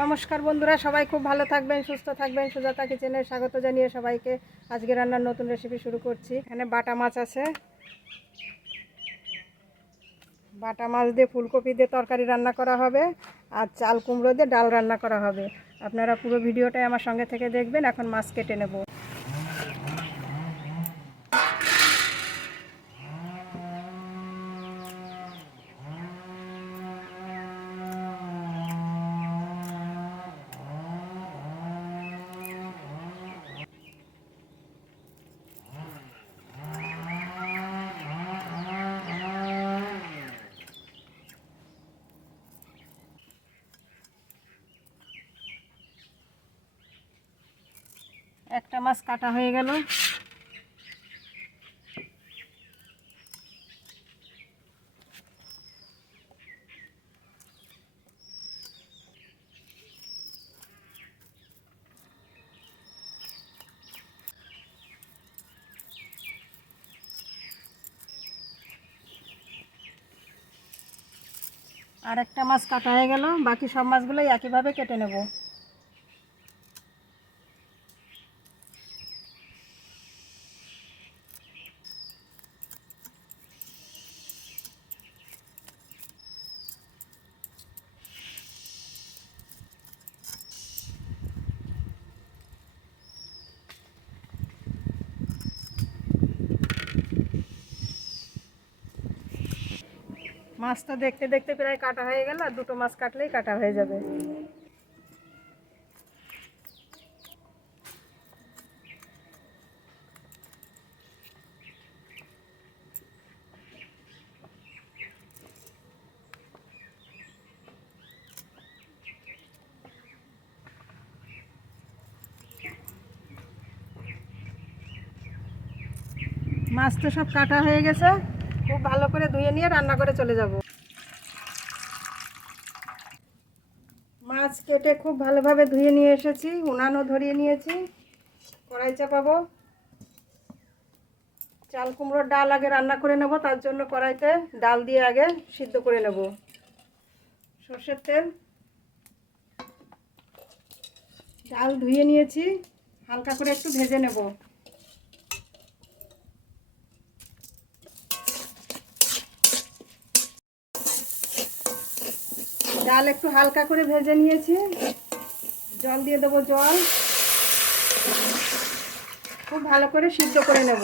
নমস্কার বন্ধুরা, সবাই খুব ভালো থাকবেন, সুস্থ থাকবেন। সুজাতা কিচেনে স্বাগত জানিয়ে সবাইকে। আজকে রান্নার নতুন রেসিপি শুরু করছি। এখানে বাটা মাছ আছে। বাটা মাছ দিয়ে ফুলকপি দিয়ে তরকারি রান্না করা হবে আর চাল কুমড়ো দিয়ে ডাল রান্না করা হবে। আপনারা পুরো ভিডিওটাই আমার সঙ্গে থেকে দেখবেন। এখন মাছ কেটে নেব। একটা মাছ কাটা হয়ে গেল। আর একটা মাছ কাটা হয়ে গেল। বাকি সব মাছগুলোই একইভাবে কেটে নেব। মাছ তো দেখতে দেখতে প্রায় কাটা হয়ে গেল, আর দুটো মাছ কাটলেই কাটা হয়ে যাবে। মাছ তো সব কাটা হয়ে গেছে। খুব ভালো করে ধুয়ে নিয়ে রান্না করে চলে যাব। মাছ কেটে খুব ভালোভাবে ধুয়ে নিয়ে এসেছি, উনানও ধরিয়ে নিয়েছি, কড়াই চাপাবো। চাল কুমড়োর ডাল আগে রান্না করে নেব, তার জন্য কড়াইতে ডাল দিয়ে আগে সিদ্ধ করে নেব। সর্ষের তেল। ডাল ধুয়ে নিয়েছি, হালকা করে একটু ভেজে নেব। ডাল একটু হালকা করে ভেজে নিয়েছি। জল দিয়ে দেবো জল। খুব ভালো করে সিদ্ধ করে নেব।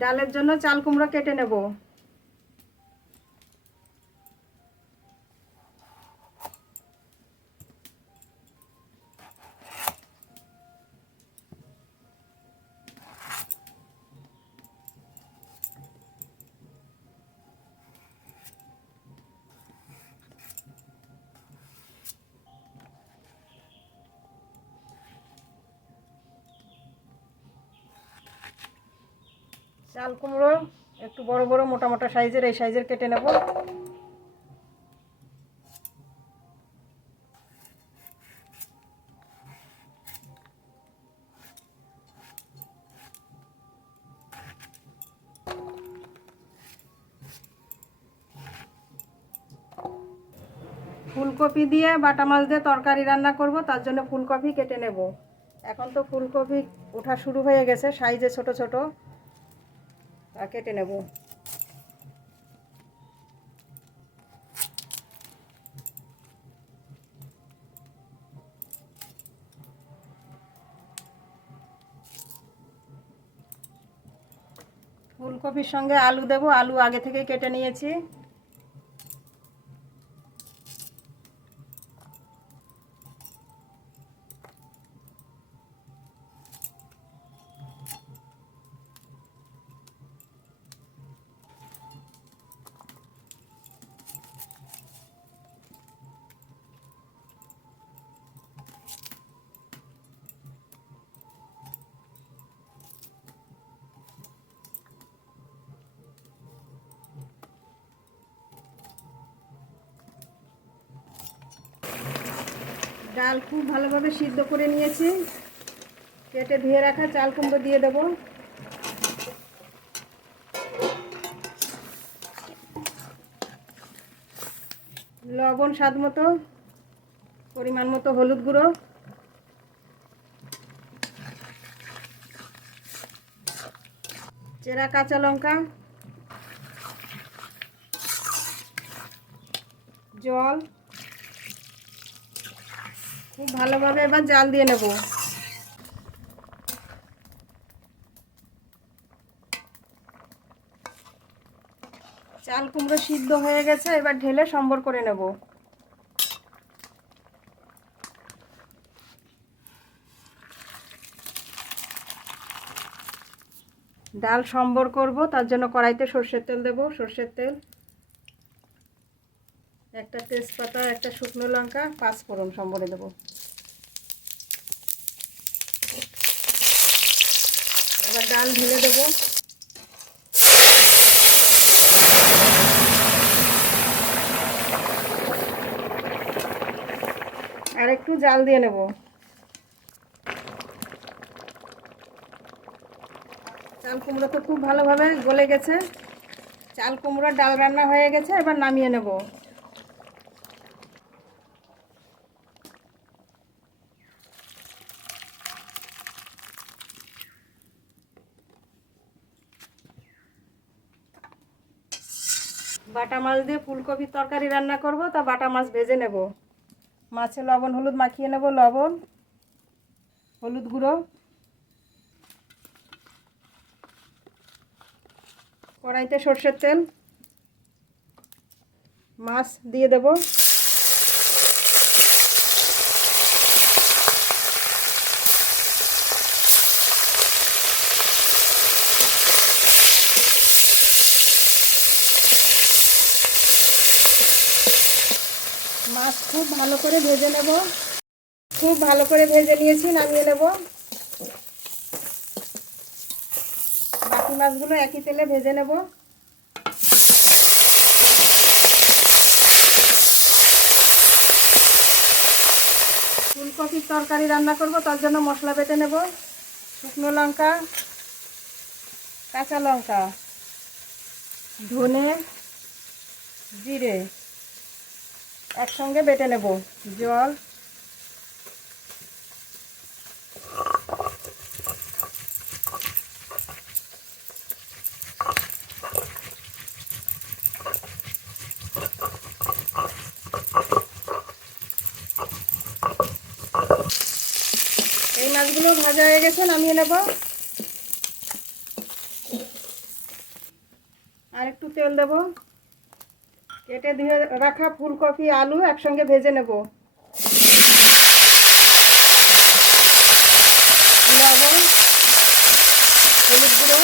ডালের জন্য চাল কুমড়ো কেটে নেব। চাল কুমড়ো, একটু বড় বড় মোটা মোটা সাইজের, এই সাইজের কেটে নেব। ফুলকপি দিয়ে বাটা মাছ দিয়ে তরকারি রান্না করব, তার জন্য ফুলকপি কেটে নেব। এখন তো ফুলকপি ওঠা শুরু হয়ে গেছে, সাইজে ছোট ছোট। তা কেটে নেব। ফুলকপির সঙ্গে আলু দেব। আলু আগে থেকে কেটে নিয়েছি। ডাল খুব ভালোভাবে সিদ্ধ করে নিয়েছি। কেটে ধুয়ে রাখা চাল কুমড়ো দিয়ে দেবো। লবণ স্বাদ মতো, পরিমাণ মতো হলুদ গুঁড়ো। চেরা কাঁচা লঙ্কা। জল। খুব ভালোভাবে এবার জাল দিয়ে নেব। চাল কুমড়ো সিদ্ধ হয়ে গেছে, এবার ঢেলে সম্বর করে নেব। ডাল সম্বর করব, তার জন্য কড়াইতে সর্ষের তেল দেব, সর্ষের তেল। একটা তেজপাতা, একটা শুকনো লঙ্কা, পাঁচ ফোড়ন সম্বরে দেব। এবার ডাল ঢেলে দেব। আর একটু জাল দিয়ে নেব। চাল কুমড়ো তো খুব ভালোভাবে গলে গেছে। চাল কুমড়োর ডাল রান্না হয়ে গেছে, এবার নামিয়ে নেব। বাটা মাছ দিয়ে ফুলকপির তরকারি রান্না করব, তা বাটা মাছ ভেজে নেব। মাছে লবণ, হলুদ মাখিয়ে নেব, লবণ, হলুদ গুঁড়ো। কড়াইতে সর্ষের তেল। মাছ দিয়ে দেব। খুব ভালো করে ভেজে নেব। খুব ভালো করে ভেজে নিয়েছি, নামিয়ে নেব। বাকি মাছগুলো একই তেলে ভেজে নেব। ফুলকপির তরকারি রান্না করব, তার জন্য মশলা বেটে নেব। শুকনো লঙ্কা, কাঁচা লঙ্কা, ধনে, জিরে। একসঙ্গে বেটে নেব। জল। এই মাছগুলো ভাজা হয়ে গেছে, নামিয়ে নেব। আর একটু তেল দেব। কেটে ধুয়ে রাখা ফুলকপি আলু একসঙ্গে ভেজে নেব লবণ হলুদ গুঁড়ো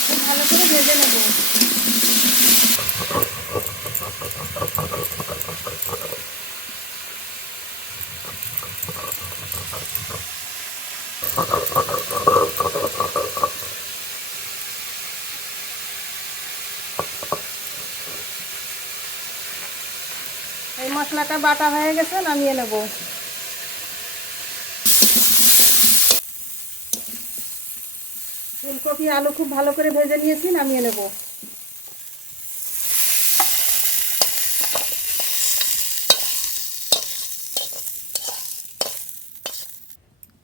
খুব ভালো করে ভেজে নেব এই মশলাটা বাটা হয়ে গেছে, নামিয়ে নেব। ফুলকপি, আলু খুব ভালো করে ভেজে নিয়েছি, নামিয়ে নেব।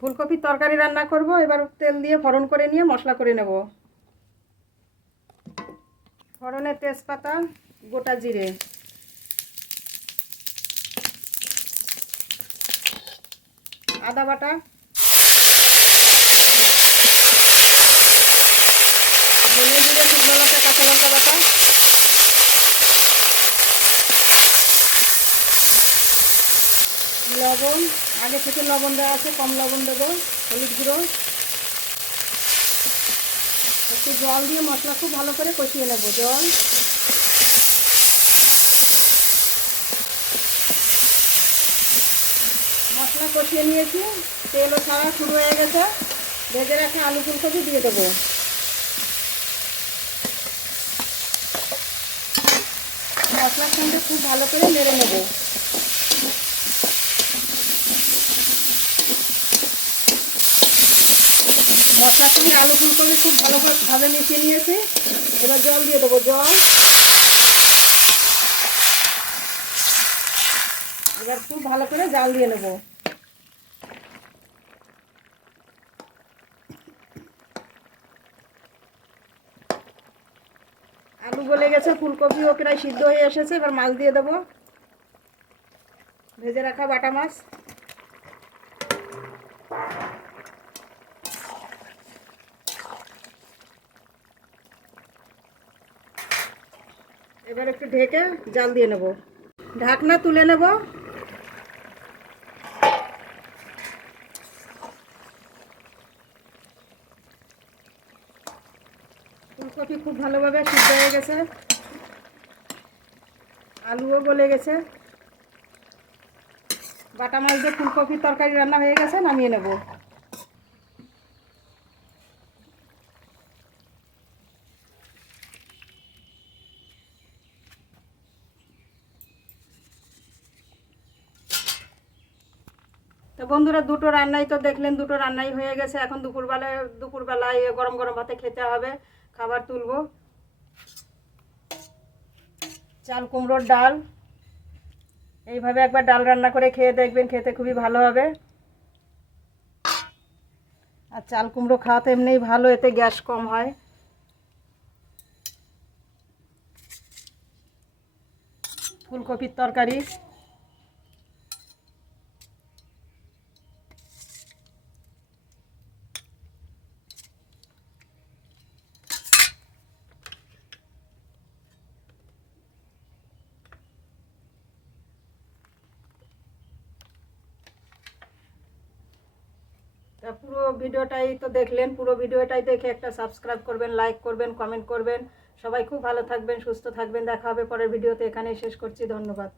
ফুলকপির তরকারি রান্না করব, এবার তেল দিয়ে ফোড়ন করে নিয়ে মশলা করে নেব। ফোড়নে তেজপাতা, গোটা জিরে। আদা বাটা। শুকনো কাঁচা লঙ্কা বাটা। লবণ, আগে থেকে লবণ দেওয়া আছে, কম লবণ দেবো, হলুদ গুঁড়ো। একটু জল দিয়ে মশলা খুব ভালো করে কষিয়ে নেব, জল। মশলা কষিয়ে নিয়েছি। তেলও ছাড়া শুরু হয়ে গেছে। ভেজে রাখা আলু ফুলকপি দিয়ে দেবো। মশলার সঙ্গে খুব ভালো করে নেড়ে নেব। মশলার সঙ্গে আলু ফুলকপি খুব ভালোভাবে মিশিয়ে নিয়েছি। এবার জল দিয়ে দেবো, জল। এবার খুব ভালো করে জাল দিয়ে নেব। আলু গলে গেছে ফুলকপিও প্রায় সিদ্ধ হয়ে এসেছে, এবার মাছ দিয়ে দেবো। ভেজে রাখা বাটা মাছ। এবার একটু ঢেকে জাল দিয়ে নেব। ঢাকনা তুলে নেব ফুলকপি খুব ভালোভাবে সিদ্ধ হয়ে গেছে। আলুও গলে গেছে। বাটা মাছ দিয়ে ফুলকপির তরকারি রান্না হয়ে গেছে, নামিয়ে নেব। তো বন্ধুরা, দুটো রান্নাই তো দেখলেন, দুটো রান্নাই হয়ে গেছে। এখন দুপুরবেলায় দুপুরবেলায় গরম গরম ভাতে খেতে হবে। খাবার তুলবো। চাল, কুমড়োর ডাল। এইভাবে একবার ডাল রান্না করে খেয়ে দেখবেন, খেতে খুবই ভালো হবে। আর চাল, কুমড়ো খাওয়াতে এমনিই ভালো, এতে গ্যাস কম হয়। ফুলকপির তরকারি। পুরো ভিডিওটাই তো দেখলেন, পুরো ভিডিওটাই দেখে একটা সাবস্ক্রাইব করবেন লাইক করবেন কমেন্ট করবেন। সবাই খুব ভালো থাকবেন, সুস্থ থাকবেন। দেখা হবে পরের ভিডিওতে। এখানেই শেষ করছি। ধন্যবাদ।